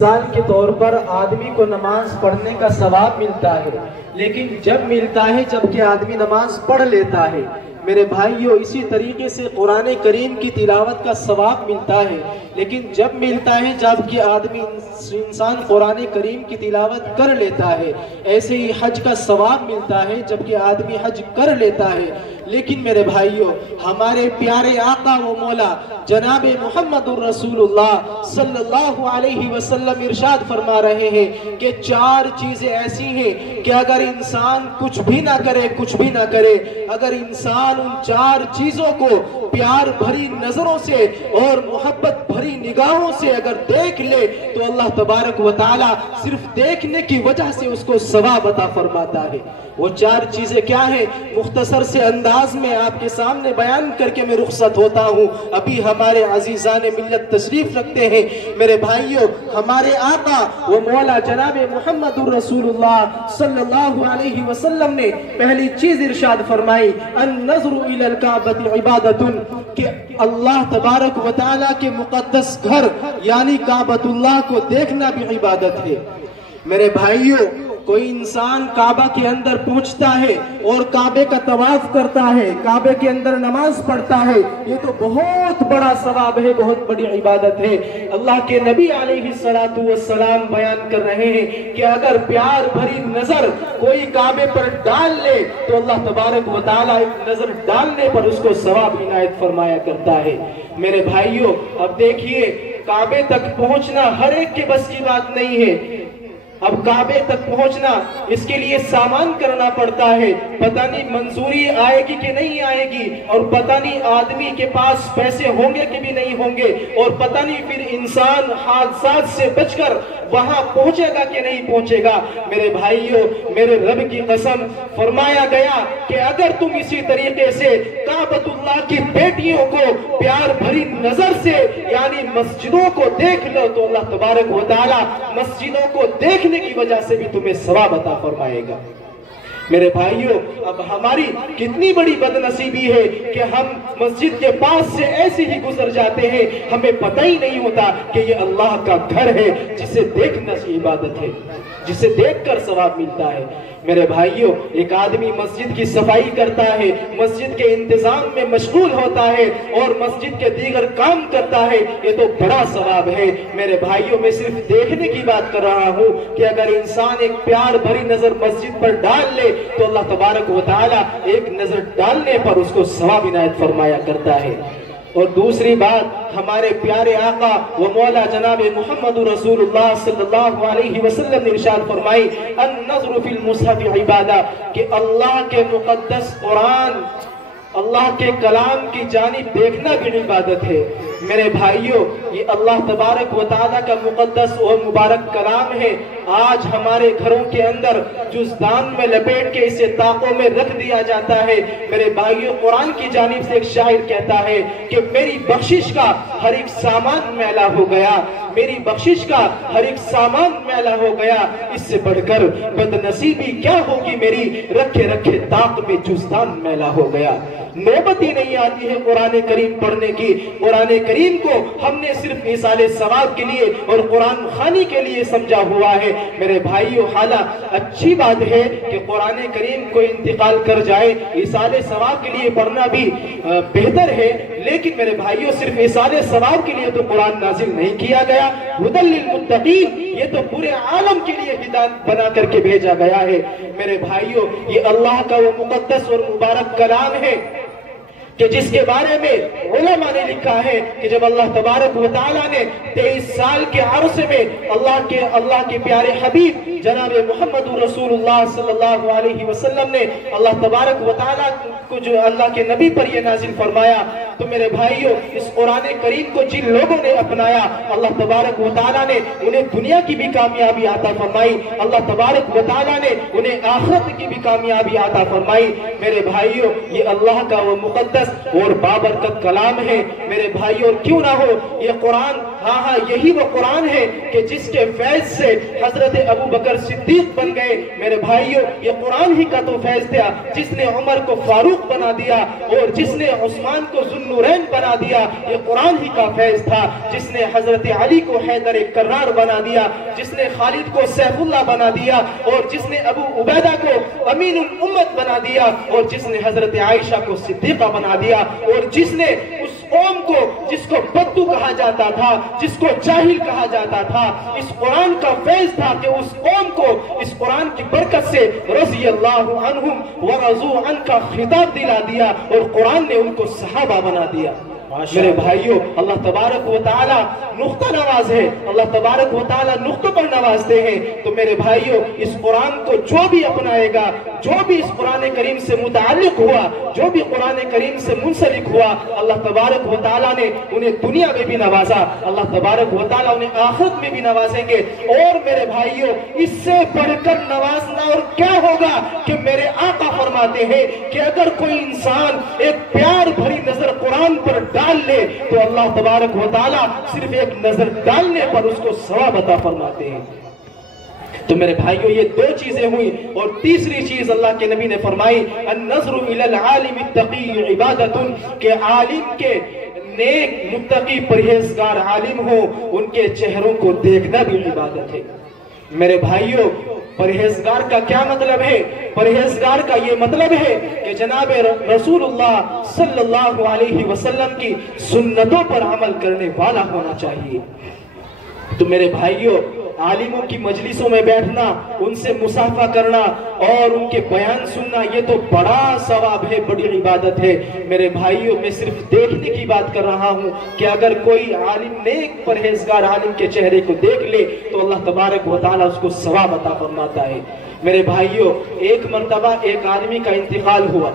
مثال کے طور پر آدمی کو نماز پڑھنے کا ثواب ملتا ہے، لیکن جب ملتا ہے جب کہ آدمی نماز پڑھ لیتا ہے۔ میرے بھائیو، اسی طریقے سے قرآن کریم کی تلاوت کا ثواب ملتا ہے، لیکن جب ملتا ہے جب کہ انسان قرآن کریم کی تلاوت کر لیتا ہے۔ ایسے ہی حج کا ثواب ملتا ہے جب کہ آدمی حج کر لیتا ہے۔ لیکن میرے بھائیو، ہمارے پیارے آقا و مولا جناب محمد الرسول اللہ صلی اللہ علیہ وسلم ارشاد فرما رہے ہیں کہ 4 چیزیں ایسی ہیں کہ اگر انسان کچھ بھی نہ کرے، اگر انسان ان 4 چیزوں کو پیار بھری نظروں سے اور محبت بھری نگاہوں سے اگر دیکھ لے تو اللہ تبارک و تعالی صرف دیکھنے کی وجہ سے اس کو ثواب عطا فرماتا ہے۔ وہ 4 چیزیں کیا ہیں؟ مختصر سے انداز میں آپ کے سامنے بیان کر کے میں رخصت ہوتا ہوں۔ ابھی ہمارے عزیزان ملت تشریف رکھتے ہیں۔ میرے بھائیوں، ہمارے آقا و مولا جناب محمد الرسول اللہ صلی اللہ علیہ وسلم نے پہلی چیز ارشاد فرمائی، النظر الی الکعبۃ عبادۃ، کہ اللہ تبارک و تعالیٰ کے مقدس گھر یعنی کعبۃ اللہ کو دیکھنا بھی عبادت ہے۔ میرے بھائیوں، کوئی انسان کعبہ کے اندر پہنچتا ہے اور کعبے کا طواف کرتا ہے، کعبے کے اندر نماز پڑھتا ہے، یہ تو بہت بڑا ثواب ہے، بہت بڑی عبادت ہے۔ اللہ کے نبی علیہ السلام بیان کر رہے ہیں کہ اگر پیار بھری نظر کوئی کعبے پر ڈال لے تو اللہ تبارک و تعالیٰ ایک نظر ڈالنے پر اس کو ثواب عنایت فرمایا کرتا ہے۔ میرے بھائیوں، اب دیکھیے، کعبے تک پہنچنا ہر ایک کے بس کی بات نہیں ہے۔ اب کعبے تک پہنچنا، اس کے لیے سامان کرنا پڑتا ہے، پتہ نہیں منظوری آئے گی کہ نہیں آئے گی، اور پتہ نہیں آدمی کے پاس پیسے ہوں گے کہ بھی نہیں ہوں گے، اور پتہ نہیں پھر انسان حادثات سے بچ کر وہاں پہنچے گا کہ نہیں پہنچے گا۔ میرے بھائیوں، میرے رب کی قسم، فرمایا گیا کہ اگر تم اسی طریقے سے کعبۃ اللہ کی بیٹیوں کو پیار بھری نظر سے یعنی مسجدوں کو دیکھ لو تو اللہ تبارک و تعالی مسجدوں کو دیکھنے کی وجہ سے بھی تمہیں ثواب عطا فرمائے گا۔ میرے بھائیوں، اب ہماری کتنی بڑی بد نصیبی ہے کہ ہم مسجد کے پاس سے ایسے ہی گزر جاتے ہیں، ہمیں پتہ ہی نہیں ہوتا کہ یہ اللہ کا گھر ہے جسے دیکھنا عبادت ہے، جسے دیکھ کر ثواب ملتا ہے۔ میرے بھائیوں، ایک آدمی مسجد کی صفائی کرتا ہے، مسجد کے انتظام میں مشغول ہوتا ہے اور مسجد کے دیگر کام کرتا ہے، یہ تو بڑا ثواب ہے۔ میرے بھائیوں، میں صرف دیکھنے کی بات کر رہا ہوں کہ اگر انسان ایک پیار بھری نظر مسجد پر ڈال لے تو اللہ تبارک و تعالی ایک نظر ڈالنے پر اس کو ثواب عنایت فرمایا کرتا ہے۔ اور دوسری بات، ہمارے پیارے آقا و مولا جناب محمد رسول اللہ صلی اللہ علیہ وسلم نے ارشاد فرمائی، النظر فی المصحف عبادہ، کہ اللہ کے مقدس قرآن، اللہ کے کلام کی جانب دیکھنا بھی عبادت ہے۔ میرے بھائیوں، یہ اللہ تبارک و تعالیٰ کا مقدس اور مبارک کلام ہے۔ آج ہمارے گھروں کے اندر جزدان میں لپیٹ کے اسے طاقوں میں رکھ دیا جاتا ہے۔ میرے بھائیوں، قرآن کی جانب سے ایک شاعر کہتا ہے کہ میری بخشش کا ہر ایک سامان میلا ہو گیا، میری بخشش کا ہر ایک سامان میلا ہو گیا، اس سے بڑھ کر بد نصیبی کیا ہوگی میری، رکھے رکھے طاق میں جزدان میلا ہو گیا۔ نوبت ہی نہیں آتی ہے قرآن کریم پڑھنے کی۔ قرآن کریم کو ہم نے صرف ایصال ثواب کے لیے اور قرآن خوانی کے لیے سمجھا ہوا ہے۔ میرے بھائیو، حالانکہ اچھی بات ہے کہ قرآن کریم کو انتقال کر جائے، ایصال ثواب کے لیے پڑھنا بھی بہتر ہے، لیکن میرے بھائیو، صرف ایصال ثواب کے لیے تو قرآن نازل نہیں کیا گیا۔ ہدی للمتقین، یہ تو پورے عالم کے لیے ہدایت بنا کر کے بھیجا گیا ہے۔ میرے بھائیو، یہ اللہ کا وہ مقدس اور مبارک کلام ہے کہ جس کے بارے میں علماء نے لکھا ہے کہ جب اللہ تبارک و تعالیٰ نے 23 سال کے عرصے میں اللہ کے پیارے حبیب جناب محمد رسول اللہ صلی اللہ علیہ وسلم نے اللہ تبارک و تعالیٰ کو جو اللہ کے نبی پر یہ نازل فرمایا، تو میرے بھائیوں، اس قرآن کریم کو جن لوگوں نے اپنایا، اللہ تبارک و تعالیٰ نے انہیں دنیا کی بھی کامیابی عطا فرمائی، اللہ تبارک و تعالیٰ نے انہیں آخرت کی بھی کامیابی عطا فرمائی۔ میرے بھائیوں، یہ اللہ کا وہ مقدس اور بابرکت کلام ہے۔ میرے بھائیوں، کیوں نہ ہو یہ قرآن ہاں ہاں یہی وہ قرآن ہے کہ جس کے فیض سے حضرت ابو بکر صدیق بن گئے۔ میرے بھائیوں یہ قرآن ہی کا تو فیض تھا جس نے عمر کو فاروق بنا دیا اور جس نے عثمان کو ذوالنورین بنا دیا، یہ قرآن ہی کا فیض تھا جس نے حضرت علی کو حیدر کرار بنا دیا، جس نے خالد کو سیف اللہ بنا دیا، اور جس نے ابو عبیدہ کو امین الامت بنا دیا، اور جس نے حضرت عائشہ کو صدیقہ بنا دیا، اور جس نے اس قوم کو جس کو بدو کہا جاتا تھا، جس کو جاہل کہا جاتا تھا، اس قرآن کا فیض تھا کہ اس قوم کو اس قرآن کی برکت سے رضی اللہ عنہم ورضوا عنہ کا خطاب دلا دیا اور قرآن نے ان کو صحابہ بنا دیا۔ میرے بھائیوں اللہ تبارک و تعالی نقطہ نواز ہے، اللہ تبارک و تعالی نقطہ پر نوازتے ہیں۔ تو میرے بھائیوں اس قرآن کو جو بھی اپنائے گا، جو بھی اس قرآن کریم سے متعلق ہوا، جو بھی قرآن کریم سے منسلک ہوا، اللہ تبارک و تعالی نے انہیں دنیا میں بھی نوازا، اللہ تبارک و تعالی انہیں آخرت میں بھی نوازیں گے۔ اور میرے بھائیوں اس سے بڑھ کر نوازنا اور کیا ہوگا کہ میرے آقا فرماتے ہیں کہ اگر کوئی انسان ایک پیار بھری نظر قرآن پر ڈال لے تو اللہ تبارک و تعالی صرف ایک نظر ڈالنے پر اس کو ثواب عطا فرماتے ہیں۔ تو میرے بھائیوں یہ دو چیزیں ہوئی، اور تیسری چیز اللہ کے نبی نے فرمائی النظر الی العالم التقی عبادت، کہ عالم کے نیک متقی پرہیزگار عالم ہو ان کے چہروں کو دیکھنا بھی عبادت ہے۔ میرے بھائیوں پرہیزگار کا کیا مطلب ہے؟ پرہیزگار کا یہ مطلب ہے کہ جناب رسول اللہ صلی اللہ علیہ وسلم کی سنتوں پر عمل کرنے والا ہونا چاہیے۔ تو میرے بھائیوں عالموں کی مجلسوں میں بیٹھنا، ان سے مصافحہ کرنا اور ان کے بیان سننا یہ تو بڑا ثواب ہے، بڑی عبادت ہے۔ میرے بھائیوں میں صرف دیکھنے کی بات کر رہا ہوں کہ اگر کوئی عالم نیک پرہیزگار عالم کے چہرے کو دیکھ لے تو اللہ تبارک و تعالیٰ اس کو ثواب عطا فرماتا ہے۔ میرے بھائیوں ایک مرتبہ ایک آدمی کا انتقال ہوا،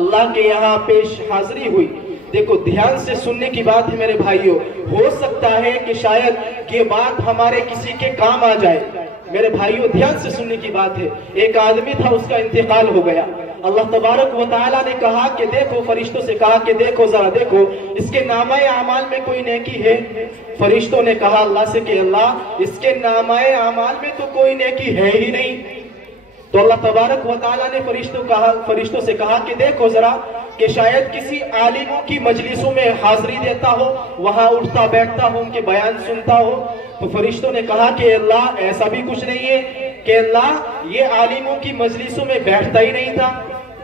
اللہ کے یہاں پیش حاضری ہوئی۔ دیکھو دھیان سے سننے کی بات ہے میرے بھائیوں، ہو سکتا ہے کہ شاید یہ بات ہمارے کسی کے کام آ جائے۔ میرے بھائیوں دھیان سے سننے کی بات ہے، ایک آدمی تھا اس کا انتقال ہو گیا، اللہ تبارک و تعالیٰ نے کہا کہ دیکھو، فرشتوں سے کہا کہ دیکھو ذرا دیکھو اس کے نامہ اعمال میں کوئی نیکی ہے؟ فرشتوں نے کہا اللہ سے کہ اللہ اس کے نامہ اعمال میں تو کوئی نیکی ہے ہی نہیں۔ تو اللہ تبارک و تعالیٰ نے فرشتوں سے کہا کہ دیکھو ذرا کہ شاید کسی عالموں کی مجلسوں میں حاضری دیتا ہو، وہاں اٹھتا بیٹھتا ہو، ان کے بیان سنتا ہو۔ تو فرشتوں نے کہا کہ اللہ ایسا بھی کچھ نہیں ہے کہ اللہ یہ عالموں کی مجلسوں میں بیٹھتا ہی نہیں تھا،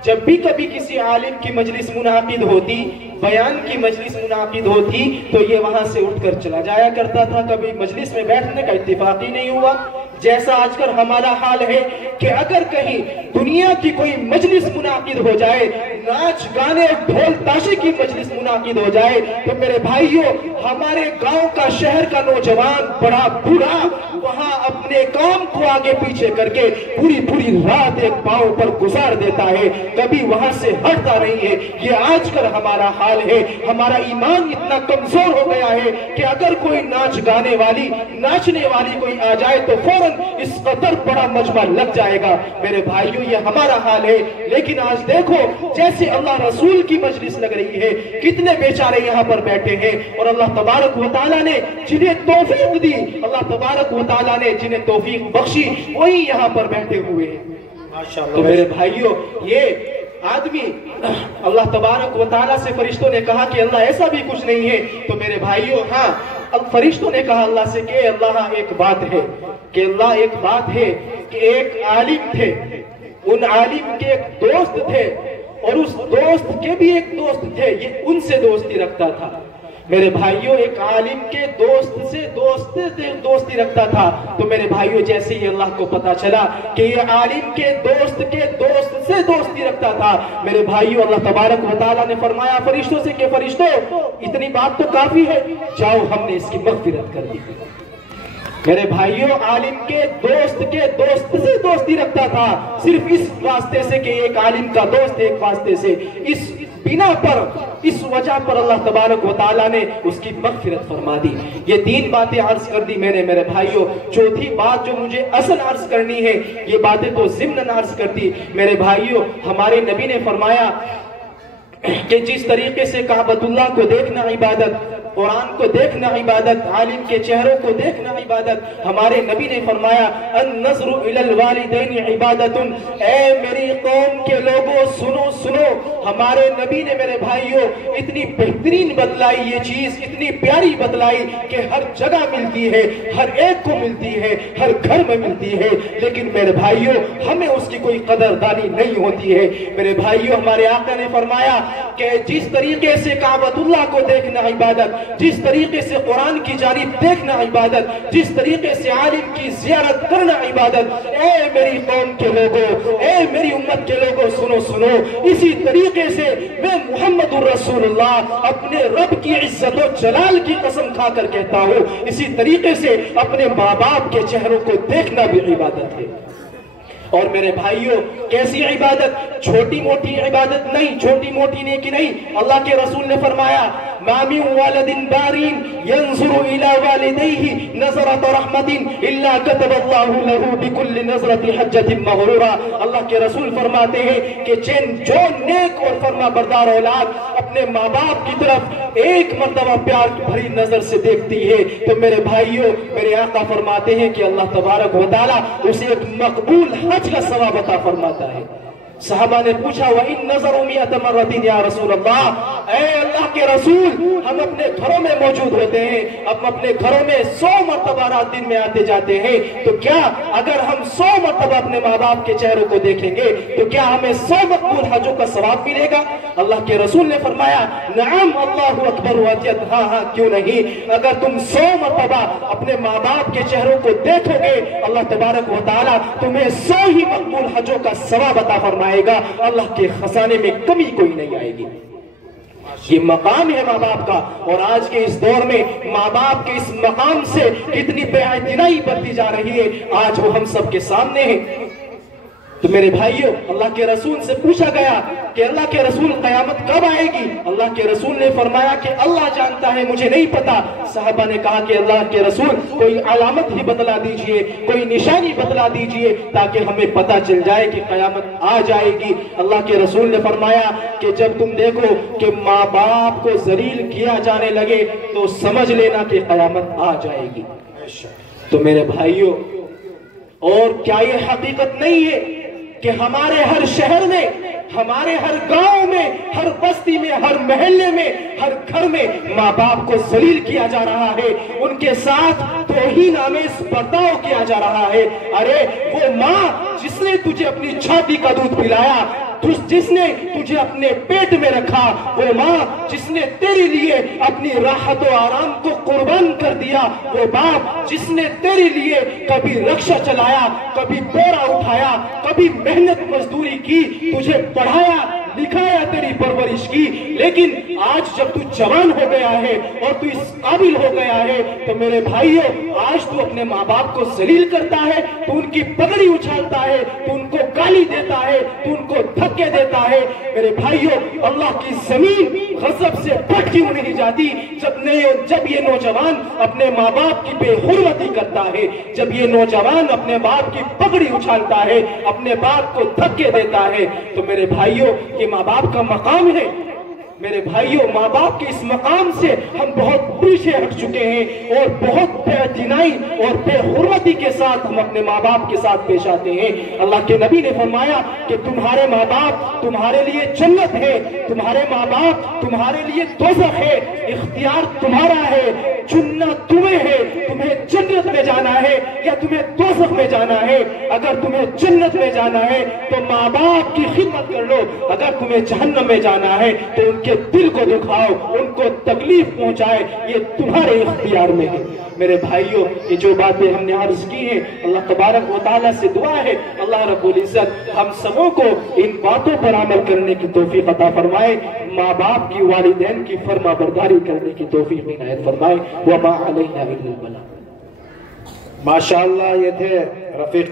جب بھی کبھی کسی عالم کی مجلس منعقد ہوتی، بیان کی مجلس منعقد ہوتی تو یہ وہاں سے اٹھ کر چلا جایا کرتا تھا، کبھی مجلس میں بیٹھنے کا اتفاق ہی نہیں ہوا۔ جیسا آج کل ہمارا حال ہے کہ اگر کہیں دنیا کی کوئی مجلس منعقد ہو جائے، ناچ گانے ڈھول تاشے کی مجلس منعقد ہو جائے تو میرے بھائیوں ہمارے گاؤں کا شہر کا نوجوان بڑا بوڑھا وہاں اپنے کام کو آگے پیچھے کر کے پوری رات ایک پاؤں پر گزار دیتا ہے، کبھی وہاں سے ہٹتا نہیں ہے۔ یہ آج کل ہمارا حال ہے، ہمارا ایمان اتنا کمزور ہو گیا ہے کہ اگر کوئی ناچ گانے والی ناچنے والی کوئی آ جائے تو فوراً اس قدر بڑا مجمع لگ جائے گا۔ میرے بھائیوں یہ ہمارا حال ہے، لیکن آج دیکھو جیسے اللہ رسول کی مجلس لگ رہی ہے، کتنے بیچارے یہاں پر بیٹھے ہیں اور اللہ تبارک و تعالیٰ نے جنہیں توفیق دی، اللہ تبارک و تعالیٰ نے جنہیں توفیق بخشی وہی یہاں پر بیٹھے ہوئے ہیں۔ تو میرے بھائیوں یہ آدمی اللہ تبارک و تعالیٰ سے فرشتوں نے کہا کہ اللہ ایسا بھی کچھ نہیں ہے۔ تو میرے بھائیوں ہاں اب فرشتوں نے کہا اللہ سے کہ اللہ ایک بات ہے، کہ اللہ ایک بات ہے کہ ایک عالم تھے، ان عالم کے ایک دوست تھے اور اس دوست کے بھی ایک دوست تھے، یہ ان سے دوستی رکھتا تھا۔ میرے بھائیوں ایک عالم کے دوست سے دوستی رکھتا تھا۔ تو میرے بھائیوں جیسے ہی اللہ کو پتا چلا کہ یہ عالم کے دوست سے دوستی رکھتا تھا، میرے بھائیوں اللہ تبارک و تعالیٰ نے فرمایا فرشتوں سے کہ فرشتوں اتنی بات تو کافی ہے، جاؤ ہم نے اس کی مغفرت کر دی۔ میرے بھائیوں عالم کے دوست سے دوستی رکھتا تھا، صرف اس واسطے سے کہ ایک عالم کا دوست ایک واسطے سے، اس بنا پر اس وجہ پر اللہ تبارک و تعالیٰ نے اس کی مغفرت فرما دی۔ یہ تین باتیں عرض کر دی میرے بھائیوں۔ چوتھی بات جو مجھے اصل عرض کرنی ہے، یہ باتیں تو ضمناً عرض کر دی میرے بھائیوں۔ ہمارے نبی نے فرمایا کہ جس طریقے سے کعبۃ اللہ کو دیکھنا عبادت قرآن کو دیکھنا عبادت، عالم کے چہروں کو دیکھنا عبادت۔ ہمارے نبی نے فرمایا النظر الی الوالدین عبادت۔ اے میری قوم کے لوگوں سنو سنو، ہمارے نبی نے میرے بھائیوں اتنی بہترین بتلائی یہ چیز، اتنی پیاری بتلائی کہ ہر جگہ ملتی ہے، ہر ایک کو ملتی ہے، ہر گھر میں ملتی ہے، لیکن میرے بھائیوں ہمیں اس کی کوئی قدردانی نہیں ہوتی ہے۔ میرے بھائیوں ہمارے آقا نے فرمایا کہ جس طریقے سے کعبۃ اللہ کو دیکھنا عبادت، جس طریقے سے قرآن کی جانب دیکھنا عبادت، جس طریقے سے عالم کی زیارت کرنا عبادت، اے میری قوم کے لوگوں، اے میری امت کے لوگوں سنو سنو، اسی طریقے سے میں محمد الرسول اللہ اپنے رب کی عزت و جلال کی قسم کھا کر کہتا ہوں، اسی طریقے سے اپنے ماں باپ کے چہروں کو دیکھنا بھی عبادت ہے۔ اور میرے بھائیوں کیسی عبادت؟ چھوٹی موٹی عبادت نہیں، چھوٹی موٹی نیکی نہیں۔ اللہ کے رسول نے فرمایا ما من والد بارین ينظر الى والديه نظرة رحمت الا كتب الله له بكل نظرة حجة مغرورة۔ اللہ کے رسول فرماتے ہیں کہ جو نیک اور فرما بردار اولاد اپنے ماں باپ کی طرف ایک مرتبہ پیار بھری نظر سے دیکھتی ہے تو میرے بھائیوں میرے آقا فرماتے ہیں کہ اللہ تبارک و تعالیٰ اسے ایک مقبول حج کا ثواب عطا فرماتا ہے۔ صحابہ نے پوچھا وَإِن نَظَرُوا مِئَةَ مَرَّةٍ یا رسول اللہ، اے اللہ کے رسول ہم اپنے گھروں میں موجود ہوتے ہیں، ہم اپنے گھروں میں 100 مرتبہ رات دن میں آتے جاتے ہیں، تو کیا اگر ہم 100 مرتبہ اپنے ماں باپ کے چہروں کو دیکھیں گے تو کیا ہمیں 100 مقبول حجوں کا ثواب ملے گا؟ اللہ کے رسول نے فرمایا نعم اللہ اکبر وجد، ہاں ہاں کیوں نہیں، اگر تم 100 مرتبہ اپنے ماں باپ کے چہروں کو دیکھو گے اللہ تبارک و تعالیٰ تمہیں 100 ہی مقبول حجوں کا ثواب عطا فرمائے گا، اللہ کے خزانے میں کمی کوئی نہیں آئے گی۔ یہ مقام ہے ماں باپ کا، اور آج کے اس دور میں ماں باپ کے اس مقام سے کتنی بے اعتنائی برتی جا رہی ہے، آج وہ ہم سب کے سامنے ہے۔ تو میرے بھائیوں اللہ کے رسول سے پوچھا گیا کہ اللہ کے رسول قیامت کب آئے گی؟ اللہ کے رسول نے فرمایا کہ اللہ جانتا ہے، مجھے نہیں پتا۔ صحابہ نے کہا کہ اللہ کے رسول کوئی علامت ہی بتلا دیجئے، کوئی نشانی بتلا دیجئے تاکہ ہمیں پتا چل جائے کہ قیامت آ جائے گی۔ اللہ کے رسول نے فرمایا کہ جب تم دیکھو کہ ماں باپ کو ذلیل کیا جانے لگے تو سمجھ لینا کہ قیامت آ جائے گی۔ تو میرے بھائیوں اور کیا یہ حقیقت نہیں ہے کہ ہمارے ہر شہر میں، ہمارے ہر گاؤں میں، ہر بستی میں، ہر محلے میں، ہر گھر میں ماں باپ کو ذلیل کیا جا رہا ہے، ان کے ساتھ توہین آمیز برتاؤ کیا جا رہا ہے۔ ارے وہ ماں جس نے تجھے اپنی چھاتی کا دودھ پلایا، جس نے تجھے اپنے پیٹ میں رکھا، وہ ماں جس نے تیرے لیے اپنی راحت و آرام کو قربان کر دیا، وہ باپ جس نے تیرے لیے کبھی رکشہ چلایا، کبھی بورا اٹھایا، کبھی محنت مزدوری کی، تجھے پڑھایا لکھایا، تیری پرورش کی، لیکن آج جب تو جوان ہو گیا ہے اور تو اس قابل ہو گیا ہے تو میرے بھائیوں آج تو اپنے ماں باپ کو ذلیل کرتا ہے، تو ان کی پگڑی اچھالتا ہے، تو ان کو گالی دیتا ہے، تو ان کو دھکے دیتا ہے۔ میرے بھائیوں اللہ کی زمین غضب سے پھٹ کیوں نہیں جاتی جب یہ نوجوان اپنے ماں باپ کی بے حرمتی کرتا ہے، جب یہ نوجوان اپنے باپ کی پگڑی اچھالتا ہے، اپنے باپ کو دھکے دیتا ہے۔ تو میرے بھائیوں یہ ماں باپ کا مقام ہے۔ میرے بھائیوں ماں باپ کے اس مقام سے ہم بہت پیچھے ہٹ چکے ہیں اور بہت بے اعتنائی اور بے حرمتی کے ساتھ ہم اپنے ماں باپ کے ساتھ پیش آتے ہیں۔ اللہ کے نبی نے فرمایا کہ تمہارے ماں باپ تمہارے لیے جنت ہے، تمہارے ماں باپ تمہارے لیے دوزخ ہے، اختیار تمہارا ہے، چننا تمہیں ہے، تمہیں جنت میں جانا ہے یا تمہیں دوزخ میں جانا ہے۔ اگر تمہیں جنت میں جانا ہے تو ماں باپ کی خدمت کر لو، اگر تمہیں جہنم میں جانا ہے تو ان کے دل کو دکھاؤ، ان کو تکلیف پہنچائے، یہ تمہارے اختیار میں ہے۔ میرے بھائیوں یہ جو باتیں ہم نے عرض کی ہیں اللہ تبارک و تعالیٰ سے دعا ہے اللہ رب العزت ہم سبوں کو ان باتوں پر عمل کرنے کی توفیق عطا فرمائے، ماں باپ کی والدین کی فرما برداری کرنے کی توفیق عنایت فرمائے۔ وما علینا الا البلاغ۔ ماشاءاللہ یہ تھے رفیق